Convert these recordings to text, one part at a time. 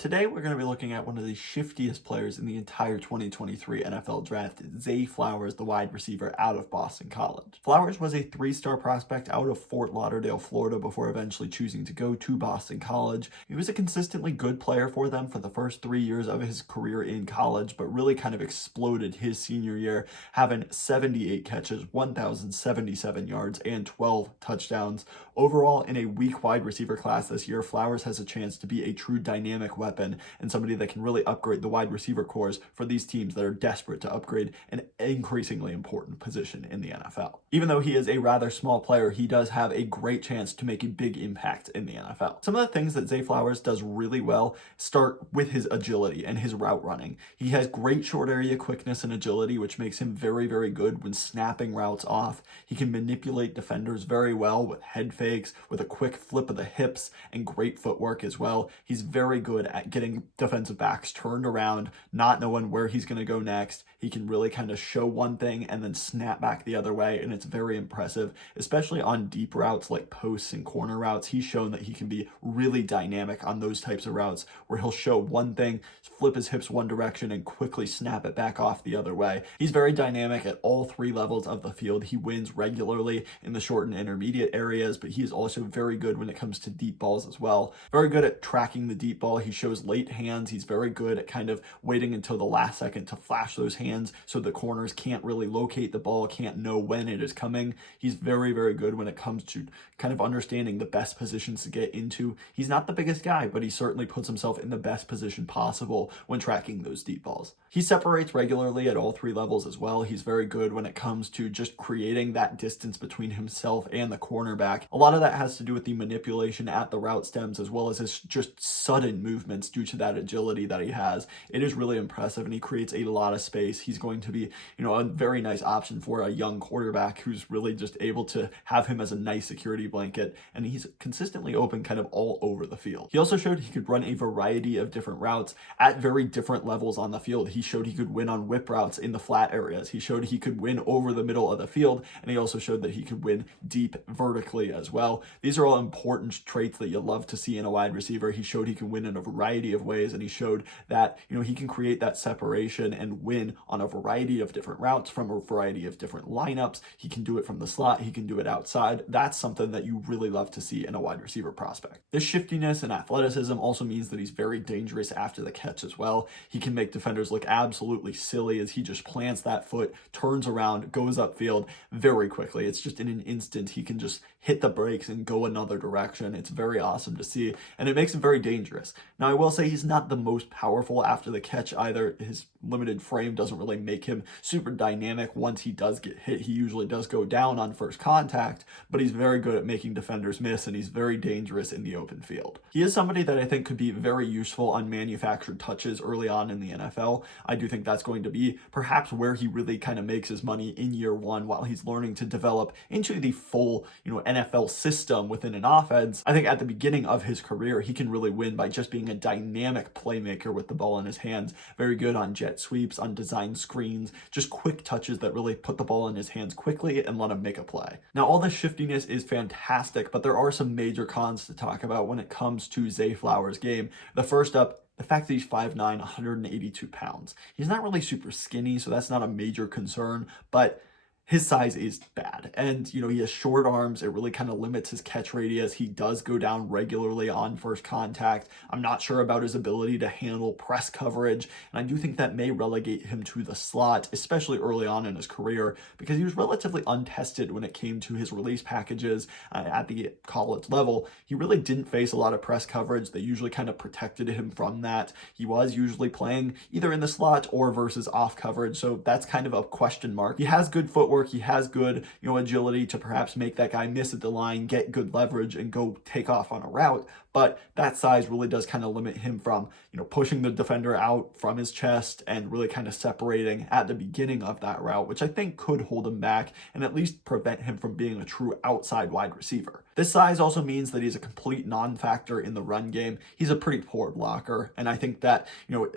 Today, we're going to be looking at one of the shiftiest players in the entire 2023 NFL draft, Zay Flowers, the wide receiver out of Boston College. Flowers was a three-star prospect out of Fort Lauderdale, Florida, before eventually choosing to go to Boston College. He was a consistently good player for them for the first 3 years of his career in college, but really kind of exploded his senior year, having 78 catches, 1,077 yards, and 12 touchdowns. Overall, in a weak wide receiver class this year, Flowers has a chance to be a true dynamic weapon and somebody that can really upgrade the wide receiver cores for these teams that are desperate to upgrade an increasingly important position in the NFL. Even though he is a rather small player, he does have a great chance to make a big impact in the NFL. Some of the things that Zay Flowers does really well start with his agility and his route running. He has great short area quickness and agility, which makes him very, very good when snapping routes off. He can manipulate defenders very well with head fakes, with a quick flip of the hips, and great footwork as well. He's very good at getting defensive backs turned around, not knowing where he's going to go next. He can really kind of show one thing and then snap back the other way, and it's very impressive, especially on deep routes like posts and corner routes. He's shown that he can be really dynamic on those types of routes where he'll show one thing, flip his hips one direction, and quickly snap it back off the other way. He's very dynamic at all three levels of the field. He wins regularly in the short and intermediate areas, but he is also very good when it comes to deep balls as well. Very good at tracking the deep ball. He shows late hands. He's very good at kind of waiting until the last second to flash those hands so the corners can't really locate the ball, can't know when it is coming. He's very, very good when it comes to kind of understanding the best positions to get into. He's not the biggest guy, but he certainly puts himself in the best position possible when tracking those deep balls. He separates regularly at all three levels as well. He's very good when it comes to just creating that distance between himself and the cornerback. A lot of that has to do with the manipulation at the route stems as well as his just sudden movements due to that agility that he has. It is really impressive, and he creates a lot of space. He's going to be, a very nice option for a young quarterback who's really just able to have him as a nice security blanket, and he's consistently open kind of all over the field. He also showed he could run a variety of different routes at very different levels on the field. He showed he could win on whip routes in the flat areas. He showed he could win over the middle of the field, and he also showed that he could win deep vertically as well. These are all important traits that you love to see in a wide receiver. He showed he can win in a variety of ways, and he showed that, he can create that separation and win on a variety of different routes from a variety of different lineups. He can do it from the slot. He can do it outside. That's something that you really love to see in a wide receiver prospect. This shiftiness and athleticism also means that he's very dangerous after the catch as well. He can make defenders look absolutely silly as he just plants that foot, turns around, goes upfield very quickly. It's just in an instant he can just hit the brakes and go another direction. It's very awesome to see, and it makes him very dangerous. Now, I will say he's not the most powerful after the catch either. His limited frame doesn't really make him super dynamic. Once he does get hit, he usually does go down on first contact, but he's very good at making defenders miss, and he's very dangerous in the open field. He is somebody that I think could be very useful on manufactured touches early on in the NFL. I do think that's going to be perhaps where he really kind of makes his money in year one while he's learning to develop into the full, NFL system within an offense. I think at the beginning of his career, he can really win by just being a dynamic playmaker with the ball in his hands. Very good on jet sweeps, on design screens, just quick touches that really put the ball in his hands quickly and let him make a play. Now, all this shiftiness is fantastic, but there are some major cons to talk about when it comes to Zay Flowers' game. The first up, the fact that he's 5'9", 182 pounds. He's not really super skinny, so that's not a major concern, but his size is bad. And, he has short arms. It really kind of limits his catch radius. He does go down regularly on first contact. I'm not sure about his ability to handle press coverage. And I do think that may relegate him to the slot, especially early on in his career, because he was relatively untested when it came to his release packages at the college level. He really didn't face a lot of press coverage. They usually kind of protected him from that. He was usually playing either in the slot or versus off coverage. So that's kind of a question mark. He has good footwork. He has good, agility to perhaps make that guy miss at the line, get good leverage, and go take off on a route. But that size really does kind of limit him from, pushing the defender out from his chest and really kind of separating at the beginning of that route, which I think could hold him back and at least prevent him from being a true outside wide receiver. This size also means that he's a complete non-factor in the run game. He's a pretty poor blocker, and I think that,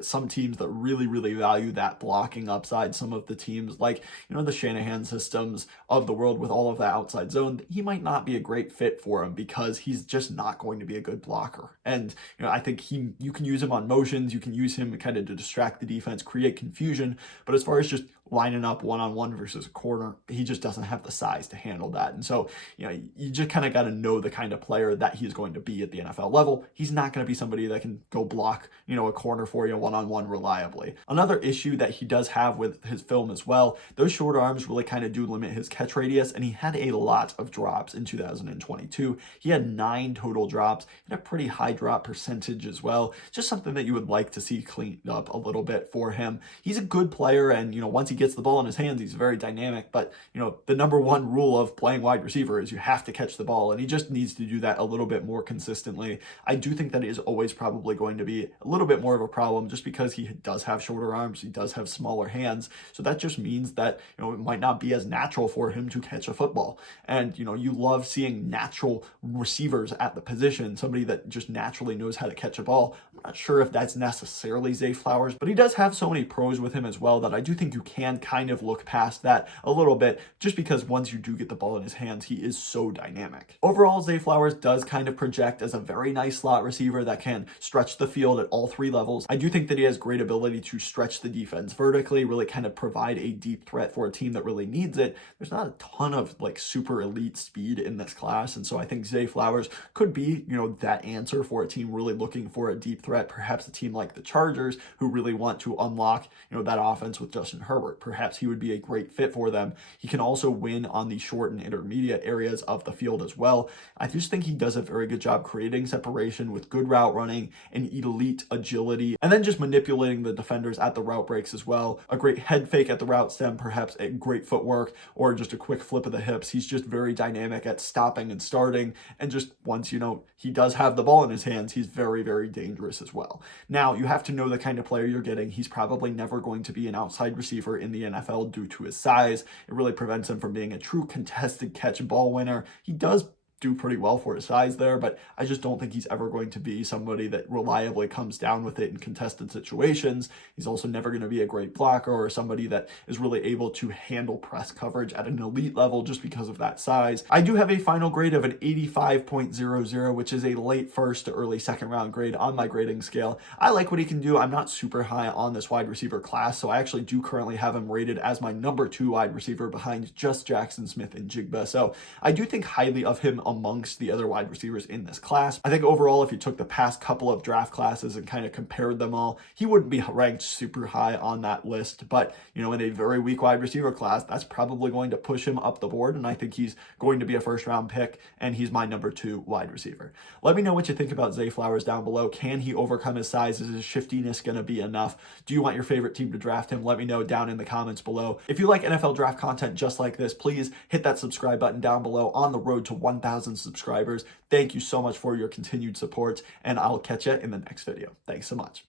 some teams that really, really value that blocking upside, some of the teams like, the Shanahan systems of the world with all of that outside zone, he might not be a great fit for him because he's just not going to be a good blocker. And, I think you can use him on motions, you can use him kind of to distract the defense, create confusion. But as far as just lining up one-on-one versus a corner, he just doesn't have the size to handle that. And so, you just kind of got to know the kind of player that he's going to be at the NFL level. He's not going to be somebody that can go block, a corner for you one-on-one reliably. Another issue that he does have with his film as well, those short arms really kind of do limit his catch radius, and he had a lot of drops in 2022. He had 9 total drops and a pretty high drop percentage as well. Just something that you would like to see cleaned up a little bit for him. He's a good player, and once he gets the ball in his hands, he's very dynamic. But the number one rule of playing wide receiver is you have to catch the ball, and he just needs to do that a little bit more consistently. I do think that is always probably going to be a little bit more of a problem, just because he does have shorter arms, he does have smaller hands. So that just means that it might not be as natural for him to catch a football. And you love seeing natural receivers at the position, somebody that just naturally knows how to catch a ball. I'm not sure if that's necessarily Zay Flowers, but he does have so many pros with him as well that I do think you can kind of look past that a little bit, just because once you do get the ball in his hands, he is so dynamic. Overall, Zay Flowers does kind of project as a very nice slot receiver that can stretch the field at all 3 levels. I do think that he has great ability to stretch the defense vertically, really kind of provide a deep threat for a team that really needs it. There's not a ton of super elite speed in this class, and so I think Zay Flowers could be, that answer for a team really looking for a deep threat, perhaps a team like the Chargers who really want to unlock, that offense with Justin Herbert. Perhaps he would be a great fit for them. He can also win on the short and intermediate areas of the field as well. I just think he does a very good job creating separation with good route running and elite agility, and then just manipulating the defenders at the route breaks as well. A great head fake at the route stem, perhaps a great footwork, or just a quick flip of the hips. He's just very dynamic at stopping and starting, and just once he does have the ball in his hands, he's very, very dangerous as well. Now, you have to know the kind of player you're getting. He's probably never going to be an outside receiver in the NFL due to his size. It really prevents him from being a true contested catch ball winner. He does do pretty well for his size there, but I just don't think he's ever going to be somebody that reliably comes down with it in contested situations. He's also never going to be a great blocker or somebody that is really able to handle press coverage at an elite level just because of that size. I do have a final grade of an 85.00, which is a late first to early second round grade on my grading scale. I like what he can do. I'm not super high on this wide receiver class, so I actually do currently have him rated as my number 2 wide receiver behind just Jackson Smith and Jigba. So I do think highly of him amongst the other wide receivers in this class. I think overall, if you took the past couple of draft classes and kind of compared them all, he wouldn't be ranked super high on that list. But, in a very weak wide receiver class, that's probably going to push him up the board. And I think he's going to be a first round pick, and he's my number 2 wide receiver. Let me know what you think about Zay Flowers down below. Can he overcome his size? Is his shiftiness going to be enough? Do you want your favorite team to draft him? Let me know down in the comments below. If you like NFL draft content just like this, please hit that subscribe button down below on the road to 1,000 subscribers. Thank you so much for your continued support, and I'll catch you in the next video. Thanks so much.